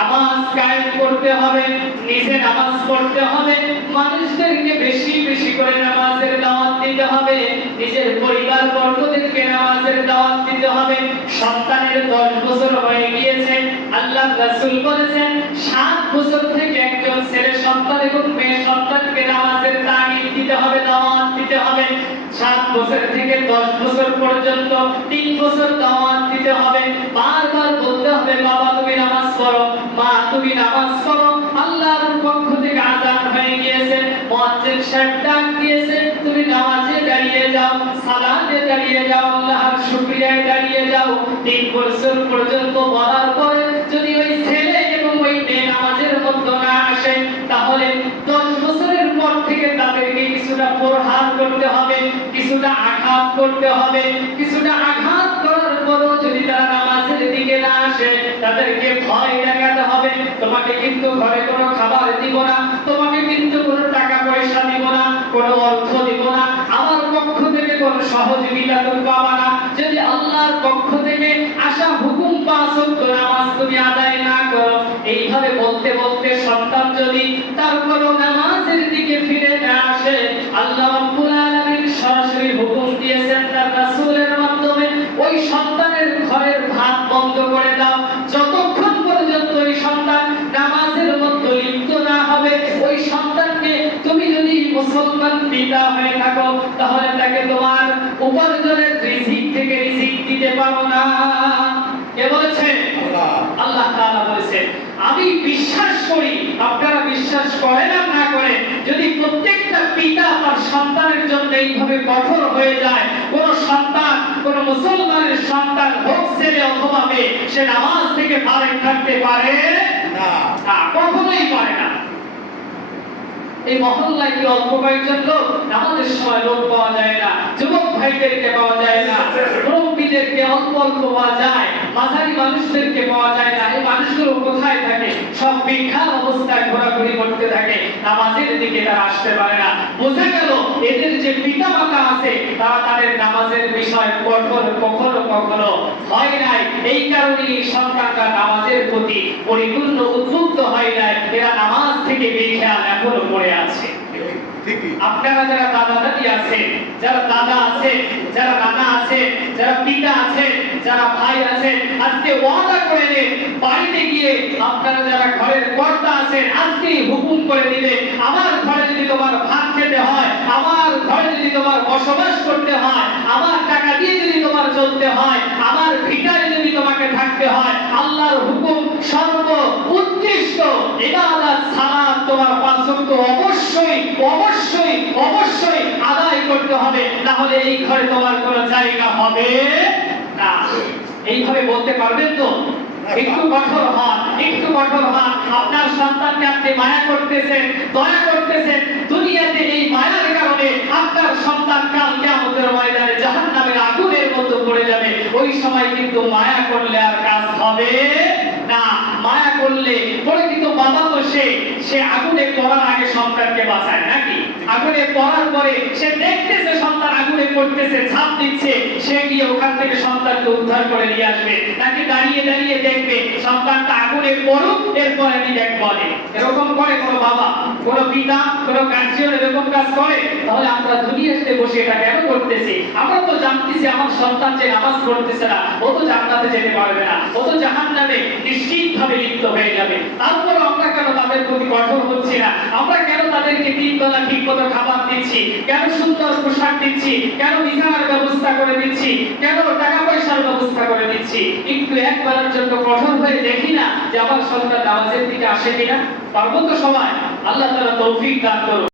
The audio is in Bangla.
নামাজ কায়েম করতে হবে, নিজে নামাজ পড়তে হবে, মানুষদেরকে বেশি বেশি করে নামাজের দাওয়াত দিতে হবে, নিজের পরিবার বর্গদেরকে নামাজের দাওয়াত দিতে হবে। সন্তানের 10 বছর হয়ে গিয়েছে, আল্লাহ রাসূল বলেছেন 7 বছর থেকে একজন ছেলে সন্তান এবং মেয়ে সন্তানকে নামাজের তাগিদ দিতে হবে, দাওয়াত দিতে হবে। 7 বছর থেকে 10 বছর পর্যন্ত 3 বছর দাওয়াত দিতে হবে। বারবার বলতে হবে, বাবা তুমি নামাজ পড়ো, মা তুমি নামাজ পড়ো, আল্লাহর পক্ষ থেকে আযান হয়ে গিয়েছে, মুয়াজ্জিন সাহেব ডাক দিয়েছে, তুমি নামাজে দাঁড়িয়ে যাও, সালাতে দাঁড়িয়ে যাও, আল্লাহর শুকরিয়ায় দাঁড়িয়ে যাও। 3 বছর পর্যন্ত বলার পরে যদি ওই ছেলে এবং ওই মেয়ে নামাজের মধ্যে না আসে, তাহলে 10 বছরের পর থেকে তাদেরকে কিছুটা প্রহার করতে হবে, কিছুটা আঘাত করতে হবে। কিছুটা আঘাত করার পরও যদি তারা নামাজের দিকে না আসে, তাদেরকে ভয় দেখাতে হবে, তোমাকে কিন্তু ঘরে কোনো খাবার দিব না, তোমাকে কিন্তু কোনো টাকা পয়সা দিব না, কোনো অর্থ দিব না, আমার পক্ষ থেকে কোনো সহযোগিতা তুমি পাবা না। যদি আল্লাহর পক্ষ থেকে আসা হুকুম পাঁচ ওয়াক্ত নামাজ তুমি আদায় না করো, এইভাবে বলতে বলতে সন্তান যদি তারপর নামাজের দিকে ফিরে না আসে, আল্লাহ রাব্বুল আলামিন সরাসরি হুকুম দিয়েছেন তার রাসূলের মাধ্যমে, ওই সন্তানের ঘরের ভাত বন্ধ করে দাও। যতক্ষণ পর্যন্ত ওই সন্তান নামাজের মধ্যে লিপ্ত না হবে, ওই সন্তানকে তুমি যদি মুসলমান পিতা হয়ে থাকো, তাহলে তাকে তোমার উপার্জনের রিজিক থেকে রিজিক দিতে পারো না। কে বলেছে? আল্লাহ তাআলা বলেছেন। আমি বিশ্বাস করি, আপনারা বিশ্বাস করেন আর না করেন, যদি প্রত্যেকটা পিতা তার সন্তানের জন্য এইভাবে কঠোর হয়ে যায়, কোন সন্তান, কোন মুসলমানের সন্তান হোক ছেলে অথবা মেয়ে, সে নামাজ থেকে ফারেক থাকতে পারে না, কখনোই পারে না। এই মহল্লায় কি অল্প কয়েকজন লোক? নামাজের সময় লোক পাওয়া যায় না, যুবক ভাইদেরকে পাওয়া যায় না, মুরব্বীদেরকে অল্প অল্প পাওয়া যায়, মাঝারি মানুষদেরকে পাওয়া যায় না। এই মানুষগুলো কোথায় থাকে? সব বিখান অবস্থায় ঘোরাঘুরি করতে থাকে, নামাজের দিকে তারা আসতে পারে না। বোঝা গেল এদের যে পিতা মাতা আছে, তারা তাদের নামাজের বিষয় কঠোর কখনো কখনো হয় নাই। এই কারণেই সন্তানরা নামাজের প্রতি পরিপূর্ণ উদ্বুদ্ধ হয় নাই, এরা নামাজ থেকে বেখেয়াল এখনো পড়ে আছে। আপনারা যারা দাদা দাদি আছে, যারা দাদা আছে, যারা নানা আছে, যারা পিতা আছে, যারা ভাই আছে, আজকে ওয়াদা করে নেন, বাড়িতে গিয়ে আপনারা যারা ঘরের কর্তা আছেন, আজকে হুকুম করে দিবে, আমার ঘরে যদি তোমার ভাত খেতে হয়, আমার ঘরে যদি তোমার বসবাস করতে হয়, আমার টাকা দিয়ে যদি তোমার চলতে হয়, আমার ভিটায় যদি তোমাকে থাকতে হয়, আল্লাহর হুকুম সর্ব উৎকৃষ্ট ইবাদত সালাত তোমার 5 ওয়াক্ত অবশ্যই অবশ্যই অবশ্যই আদায় করতে হবে, না হলে এই ঘরে তোমার কোনো জায়গা হবে না। এইভাবে বলতে পারবেন তো? একটু কঠোর হন, একটু কঠোর হন। আপনার সন্তানকে আপনি মায়া করতেছেন, দয়া করতেছেন, দুনিয়াতে এই মায়ার কারণে আপনার সন্তান কাল কিয়ামতের ময়দানে জাহান্নামের আগুনের মধ্যে পড়ে যাবে। ওই সময় কিন্তু মায়া করলে আর কাজ হবে না। মায়া করলে প্রকৃত বাবা তো সে আগুনে পড়ার আগে সন্তানকে বাঁচায় নাকি? আগুনে পড়ার পরে সে দেখতেছে সন্তান আগুনে পড়তেছে, ঝাঁপ দিচ্ছে, সে গিয়ে ওখান থেকে সন্তানকে উদ্ধার করে নিয়ে আসবে, নাকি দাঁড়িয়ে দাঁড়িয়ে দেখবে সন্তানটা আগুনে পড়ুক এরপরে আমি দেখব? এরকম করে কোন বাবা, কোন পিতা, কোন গার্জিয়ান এরকম কাজ করে? তাহলে আমরা দুনিয়াতে বসে এটা কেন করতেছি? আমরা তো জানতেছি আমার সন্তান যে নামাজ পড়তেছে না, ও তো জান্নাতে যেতে পারবে না, ও তো জাহান্নামে নিশ্চিতভাবে লিপ্ত হয়ে যাবে। তারপর আমরা কেন তাদের প্রতি কঠোর হচ্ছি না? আমরা কেন তাদেরকে 3 বেলা ঠিকমতো খাবার দিচ্ছি? কেন সুন্দর পোশাক দিচ্ছি? কেন বিছানার ব্যবস্থা করে দিচ্ছি? কেন টাকা পয়সার ব্যবস্থা করে দিচ্ছি? একটু একবারের জন্য কঠোর হয়ে দেখি না যে আমার সন্তান নামাজের দিকে আসে কিনা? পারবো তো সবাই? আল্লাহ তাআলা তৌফিক দান করুন।